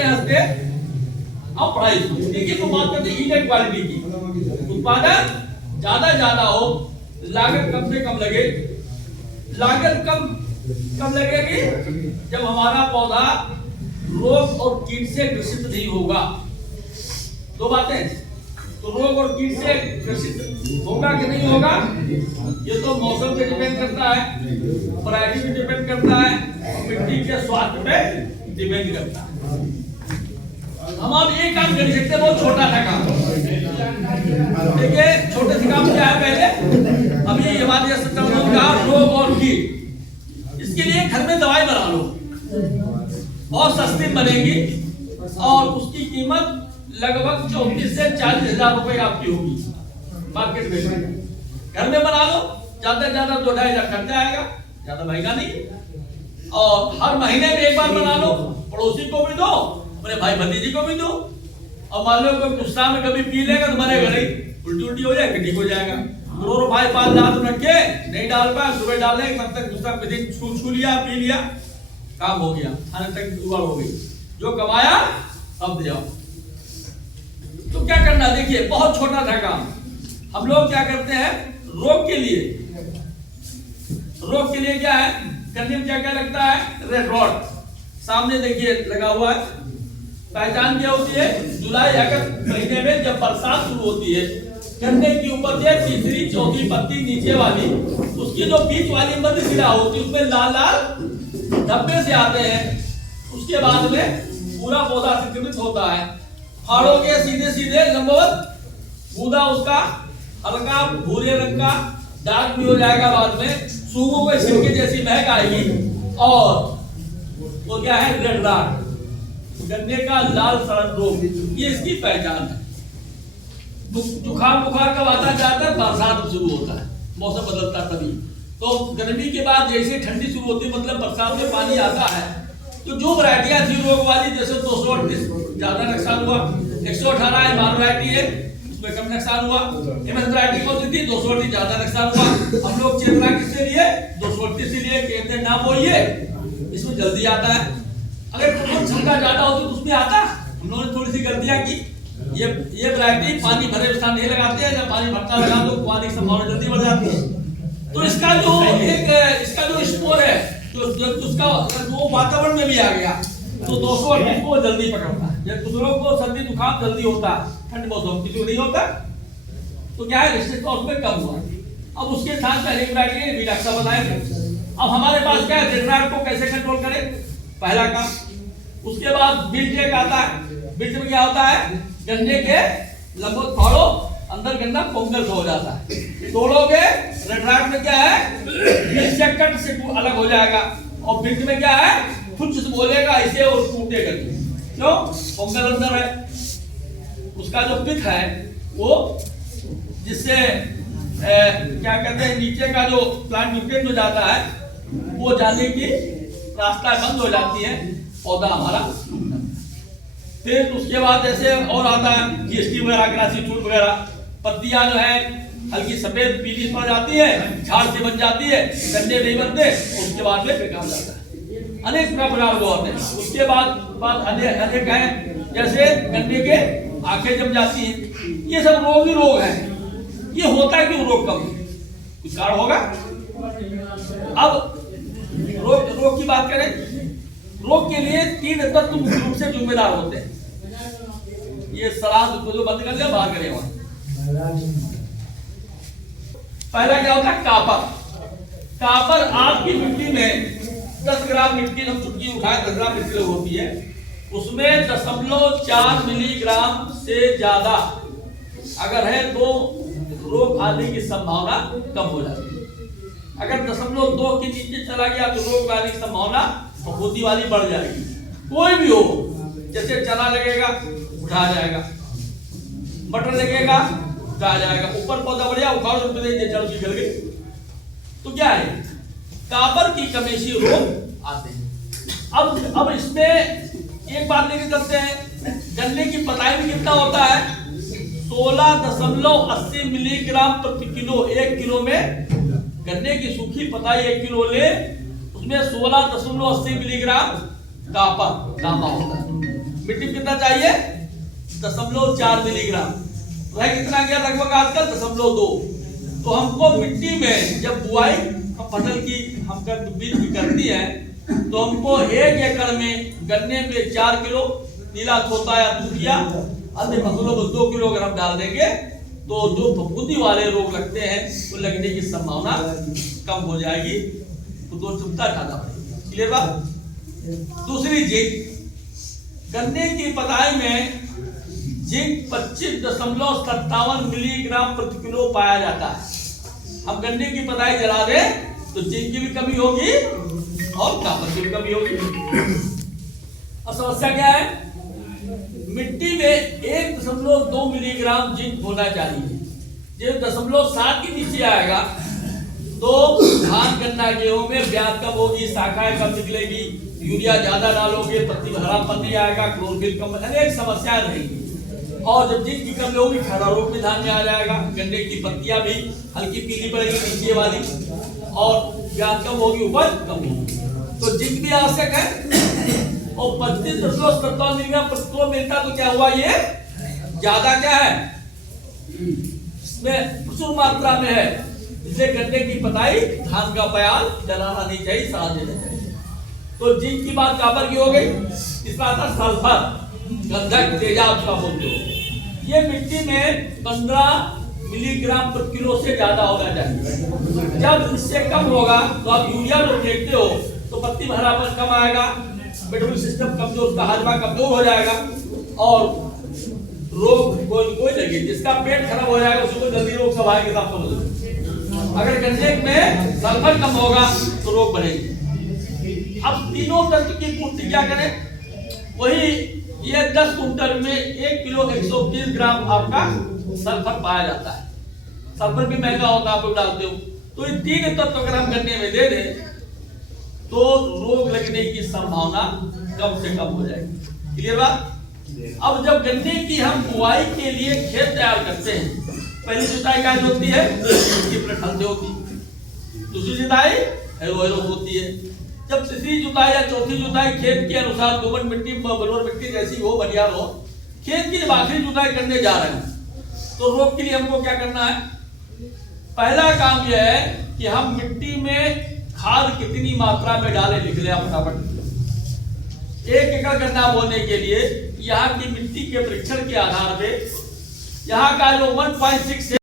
हंसते अब पढ़ाई देखिए। तो बात करते हैं इनक्वालिटी की। उत्पादन ज्यादा हो, लागत कम से कम लगे। लागत कम लगेगी जब हमारा पौधा रोग और कीट से ग्रसित नहीं होगा। दो बातें, तो रोग और कीट से ग्रसित होगा कि नहीं होगा, ये तो मौसम पे डिपेंड करता है, वैरायटी पे डिपेंड करता है, और मिट्टी के स्वास्थ्य पे डिपेंड करता है। हम अब ये काम कर सकते हैं, बहुत छोटा सा काम। देखिए छोटे से काम क्या है, पहले अभी हमारे कहा रोग और कीट, इसके लिए घर में दवाई बना लो, बहुत सस्ती बनेगी और उसकी कीमत लगभग 34 से 40 हजार रुपए आपकी होगी मार्केट में। घर में बना लो, ज्यादा से ज्यादा 2-2.5 खर्चा आएगा, ज्यादा महंगा नहीं। और हर महीने में एक बार बना लो, पड़ोसी को भी दो, अपने भाई भतीजी को भी दो। और मान लो कोई गुस्सा में कभी पी लेगा तो मरेगा नहीं, उल्टी हो जाएगा, ठीक हो जाएगा। दोनों भाई 5 रात रखे नहीं डाल पाए, सुबह डाले, तब तक गुस्सा छू लिया, पी लिया, काम हो गया, खाने तक उबाल हो गई, जो कमाया अब जाओ। तो क्या करना, देखिए बहुत छोटा था काम। हम लोग क्या करते हैं, रोग के लिए क्या है, करने में क्या लगता है, रेड रॉड सामने देखिए लगा हुआ है। पहचान क्या होती है, जुलाई अगस्त महीने में जब बरसात शुरू होती है, गन्ने की ऊपर से तीसरी चौथी पत्ती नीचे वाली, उसकी जो बीच वाली मध्य सिरा होती है, उसमें लाल लाल धब्बे से आते हैं। उसके बाद में पूरा पौधा संक्रमित होता है। फाड़ोगे सीधे लंबवत, गूदा उसका हल्का भूरे रंग का डार्क भी हो जाएगा, बाद में सूखोगे छिलके जैसी महक आएगी, और वो क्या है, रेड रॉड, गन्ने का लाल सड़न रोग, ये इसकी पहचान है। जुकाम बुखार कब आता जाता है, बरसात शुरू होता है, मौसम बदलता तभी। तो गर्मी के बाद जैसे ठंडी शुरू होती है, मतलब बरसात में पानी आता है, तो जो वैरायटियां थी रोग वाली, जैसे 238 ज्यादा नुकसान हुआ, 118 एमआर वैरायटी है, उसमें कम नुकसान हुआ। एमएस वैरायटी कौन सी थी, 238 ज्यादा नुकसान हुआ। हम लोग चेतना किससे लिए, 238 से लिए, कहते हैं नाम बोलिए, इसमें जल्दी आता है। अगर क्षमता ज्यादा होती तो उसमें आता। हम लोगों ने थोड़ी सी गलतियां की, ये वैरायटी पानी भरे स्थान नहीं लगाते हैं, जब पानी भरता लगा तो पानी की संभावना जल्दी बढ़ जाती है। तो इसका जो स्कोर है, तो उसका वो वातावरण में भी आ गया, तो 238 को जल्दी पकड़ता है। जब दूसरों को सर्दी जुकाम जल्दी होता है, ठंड मौसम किसी को नहीं होता, तो क्या है, रिश्ते उसमें कम हुआ। अब उसके साथ पहले वैरायटी विलक्षण बनाएंगे। अब हमारे पास क्या है, रेड को कैसे कंट्रोल करें, पहला काम। उसके बाद बिल्ट एक आता है, बिल्ट में क्या होता है, गन्ने के लंबवत फाड़ो, अंदर गन्ना पोंगल हो जाता है, तोड़ोगे, रेड में क्या है, 20 सेकंड से अलग हो जाएगा। और बिल्ट में क्या है, कुछ बोलेगा इसे और टूटेगा, क्यों, पोंगल अंदर है। उसका जो पिथ है वो, जिससे क्या कहते हैं, नीचे का जो प्लांट न्यूट्रिएंट हो जाता है, वो जाने की रास्ता बंद हो जाती है, पौधा हमारा। फिर उसके बाद जैसे और आता है जीएसटी वगैरह, ग्रासी चूट वगैरह, पत्तियां जो है हल्की सफेद पीली पड़ जाती है, झाड़ से बन जाती है, गन्ने नहीं बनते, उसके बाद में बेकार जाता है। अनेक प्रकार वो होते हैं। उसके बाद अनेक हैं, जैसे गन्ने के आंखें जम जाती हैं, ये सब रोग ही रोग है। ये होता है क्यों, रोग कम कुछ कारण होगा। अब रोग की बात करें, रोग के लिए 3 तत्व मुख्य रूप से जिम्मेदार होते हैं। ये सलाह जो बंद कर दिया, बाहर करें वहां। पहला क्या होता है, कापर आपकी मिट्टी में 10 ग्राम मिट्टी, हम चुटकी उठाए 10 ग्राम मिट्टी होती है, उसमें 0.4 मिलीग्राम से ज्यादा अगर है तो रोग आने की संभावना कम हो जाती है। अगर 0.2 के नीचे चला गया तो रोग आने की संभावना फफूंदी वाली बढ़ जाएगी। कोई भी हो, जैसे चना लगेगा उठा जाएगा, मटर लगेगा उठा जाएगा, ऊपर पौधा बढ़िया उखाड़ जड़ की गल गई, तो क्या है, काबर की कमी से रोग आते हैं। अब इसमें एक बात लेके चलते हैं, गन्ने की पताई में कितना होता है, 16.80 मिलीग्राम प्रति किलो। 1 किलो में गन्ने की सूखी पताई 1 किलो ले, उसमें 16.80 मिलीग्राम तांबा होता है। चाहिए 0.4 मिलीग्राम। वह कितना गया लगभग आजकल 0.2। तो हमको मिट्टी में जब बुआई फसल की हम बीज की करती है तो हमको 1 एकड़ में गन्ने में 4 किलो नीला तोता या दूधिया, अन्य फसलों में 2 किलो अगर हम डाल देंगे तो जो फफूंदी वाले रोग लगते हैं वो लगने की संभावना कम हो जाएगी, तो दो क्षमता ज्यादा बढ़ेगी। क्लियर बात। दूसरी जिंक, गन्ने की पताई में जिंक 25.57 मिलीग्राम प्रति किलो पाया जाता है। हम गन्ने की पताई जला दें तो जिंक की भी कमी होगी और कॉपर की भी कमी होगी। अब समस्या क्या है, मिट्टी में 1.2 मिलीग्राम जिंक होना चाहिए। जब 0.7 के नीचे आएगा तो धान गन्ना गेहूं में ब्याज कम होगी, शाखाएं कम निकलेगी, यूरिया ज्यादा डालोगे पत्ती में हरापन नहीं आएगा, क्लोरोफिल कम, अनेक समस्याएं रहेंगी। और जब जिंक की कमी होगी खरा रोग भी धान में आ जाएगा, गन्ने की पत्तियां भी हल्की पीली पड़ेगी नीचे वाली, और ब्याज कम होगी, उपज कम होगी। तो जिंक भी आवश्यक है। और 25.57 मिलीग्राम प्रति किलो मिलता तो क्या हुआ, ये ज्यादा क्या है, इसमें प्रचुर मात्रा में है। जिसे गन्ने की पताई धान का बयान जलाना नहीं चाहिए, सड़ा देना चाहिए। तो जिंक की बात कॉपर की हो गई। इसका आता सल्फर, गंधक, तेजाब का बोलते हो, ये मिट्टी में 15 मिलीग्राम प्रति किलो से ज्यादा होना चाहिए। जब इससे कम होगा तो आप यूरिया जो फेंकते हो तो पत्ती में हरापन कम आएगा, मेटाबॉलिक सिस्टम कमजोर, उसका हाजमा कमजोर हो जाएगा और रोग कोई लगे, जिसका पेट खराब हो जाएगा उसको जल्दी रोग स्वाभाविक के साथ समझ। अगर गन्ने में सल्फर कम होगा तो रोग बढ़ेगी। अब तीनों तत्व की पूर्ति क्या करें, वही ये 10 कुंटल में 1 किलो 120 ग्राम आपका सल्फर पाया जाता है। सल्फर भी महंगा होता है, आप लोग डालते हो। तो ये 3 तत्व अगर हम गन्ने में दे दें तो रोग लगने की संभावना कम से कम हो जाएगी। क्लियर बात। अब जब गन्ने की हम बुआई के लिए खेत तैयार करते हैं, पहली जुताई क्या होती है, हल्दी होती है, दूसरी जुताई एरो होती है। जब तीसरी जुताई या चौथी जुताई खेत के अनुसार दोमट मिट्टी, बलुआ मिट्टी जैसी हो, बढ़िया हो, खेत की जब आखिरी जुताई करने जा रहे हैं तो रोग के लिए हमको क्या करना है, पहला काम यह है कि हम मिट्टी में खाद कितनी मात्रा में डालें, लिख लें फटाफट। 1 एकड़ गन्ना बोने के लिए यहाँ की मिट्टी के परीक्षण के आधार पे यहाँ का जो 1.6